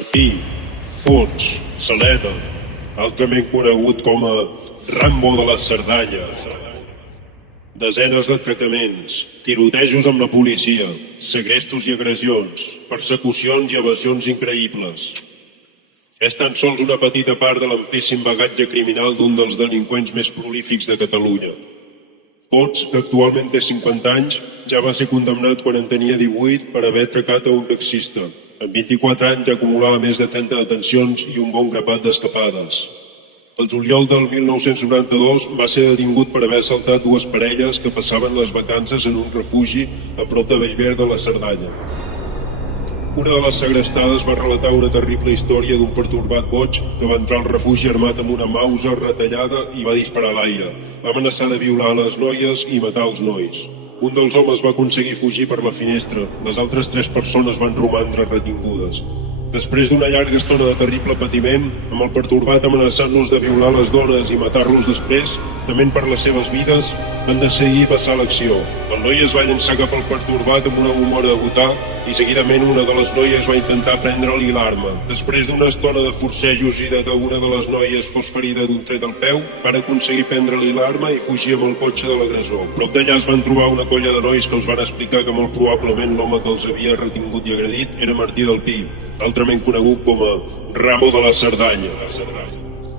Martí, Puig, Saleda, altrament conegut com a Rambo de la Cerdanya. Desenes d'atracaments, tirotejos amb la policia, segrestos i agressions, persecucions i evasions increïbles. És tan sols una petita part de l'amplíssim bagatge criminal d'un dels delinqüents més prolífics de Catalunya. Puig, que actualment té 50 anys, ja va ser condemnat quan en tenia 18 per haver atracat a un taxista. En 24 anys ja acumulava més de 30 detencions i un bon grapat d'escapades. El juliol del 1992 va ser detingut per haver assaltat dues parelles que passaven les vacances en un refugi a prop de Bellver de la Cerdanya. Una de les segrestades va relatar una terrible història d'un pertorbat boig que va entrar al refugi armat amb una Mauser retallada i va disparar a l'aire. Va amenaçar de violar les noies i matar els nois. Un dels homes va aconseguir fugir per la finestra. Les altres 3 persones van romandre retingudes. Després d'una llarga estona de terrible patiment, amb el pertorbat amenaçant-los de violar les dones i matar-los després, tement per les seves vides, van decidir passar l'acció. El noi es va llançar cap al pertorbat amb una bombolla de butà i seguidament una de les noies va intentar prendre-li l'arma. Després d'una estona de forcejos i de que una de les noies fos ferida d'un tret al peu, van aconseguir prendre-li l'arma i fugir amb el cotxe de l'agressor. Prop d'allà es van trobar una colla de nois que els van explicar que molt probablement l'home que els havia retingut i agredit era Martí del Pi, altrament conegut com a Rambo de la Cerdanya.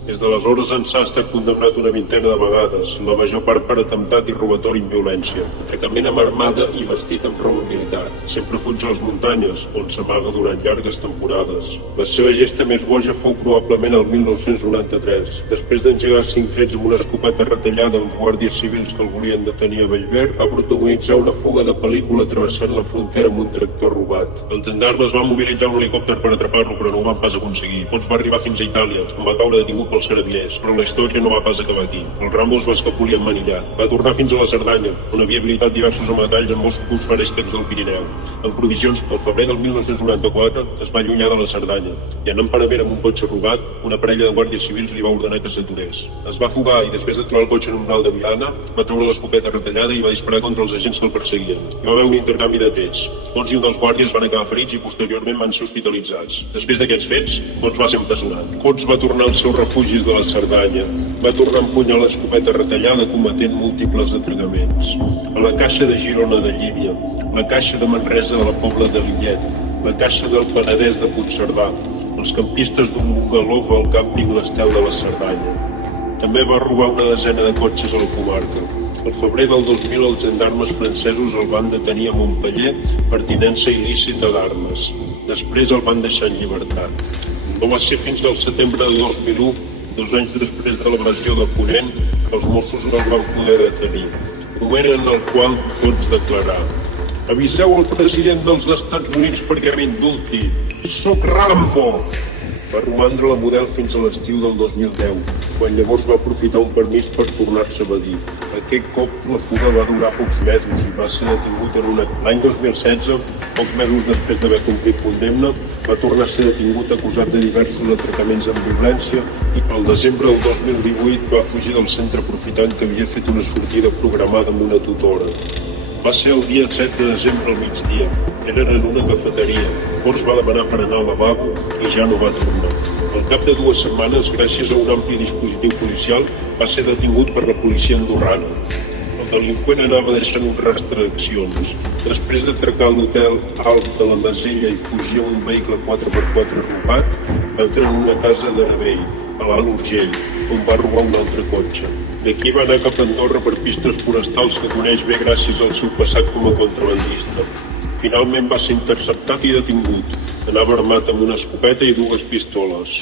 Des d'aleshores ençà ha estat condemnat una vintena de vegades, la major part per atemptat i robatori amb violència, atracament amb armada i vestit amb roba militar. Sempre fuig a les muntanyes, on s'amaga durant llargues temporades. La seva gesta més boja fou probablement el 1993. Després d'engegar 5 trets amb una escopeta retallada a uns guàrdies civils que el volien detenir a Bellver, va protagonitzar una fuga de pel·lícula travessant la frontera amb un tractor robat. Els gendarmes van mobilitzar un helicòpter per atrapar-lo, però no ho van pas aconseguir. Puig va arribar fins a Itàlia, on va caure detingut pels carabiners, però la història no va pas acabar aquí. El Rambo es va escapolir emmanillat. Va tornar fins a la Cerdanya, on havia habilitat diversos amatalls amb boscos feréstecs del Pirineu. En provisions, al febrer del 1994 es va allunyar de la Cerdanya i anant per haver amb un cotxe robat, una parella de guàrdies civils li va ordenar que s'aturés. Es va fugar i després de trobar el cotxe en un ral de Viana, va treure l'escopeta retallada i va disparar contra els agents que el perseguien. Hi va haver un intercanvi de trets. Puig i un dels guàrdies van acabar ferits i posteriorment van ser hospitalitzats. Després d'aquests fets, Puig va ser empresonat. Puig va tornar als seus refugis de la Cerdanya. Va tornar a empunyar l'escopeta retallada combatent múltiples atracaments. A la Caixa de Girona de Llívia, la Caixa de Manresa de la Pobla de Lillet, la Caixa del Penedès de Puigcerdà, els campistes d'un bungalov al càmping l'Estel de la Cerdanya. També va robar una desena de cotxes a la comarca. Al febrer del 2000 els gendarmes francesos el van detenir a Montpeller per tinença il·lícita d'armes. Després el van deixar en llibertat. No va ser fins al setembre de 2001, 2 anys després de l'agressió de Ponent, que els Mossos el van poder detenir. Moment en el qual pots declarar: aviseu el president dels Estats Units perquè m'indulti. Soc Rambo! Va romandre la model fins a l'estiu del 2010, quan llavors va aprofitar un permís per tornar-se a evadir. Aquest cop la fuga va durar pocs mesos i va ser detingut en una... L'any 2016, pocs mesos després d'haver complit condemna, va tornar a ser detingut acusat de diversos atracaments amb violència i pel desembre del 2018 va fugir del centre aprofitant que havia fet una sortida programada amb una tutora. Va ser el dia 7 de desembre al migdia. Eren en una cafeteria. Puig va demanar per anar al lavabo i ja no va tornar. Al cap de 2 setmanes, gràcies a un ampli dispositiu policial, va ser detingut per la policia andorrana. El delinqüent anava deixant un rastre d'accions. Després d'atracar l'hotel Alt de la Masella i fugir amb un vehicle 4x4 robat, va entrar en una casa d'Arabell, a l'Alt Urgell, on va robar un altre cotxe. D'aquí va anar cap a Andorra per pistes forestals que coneix bé gràcies al seu passat com a contrabandista. Finalment va ser interceptat i detingut. Anava armat amb una escopeta i 2 pistoles.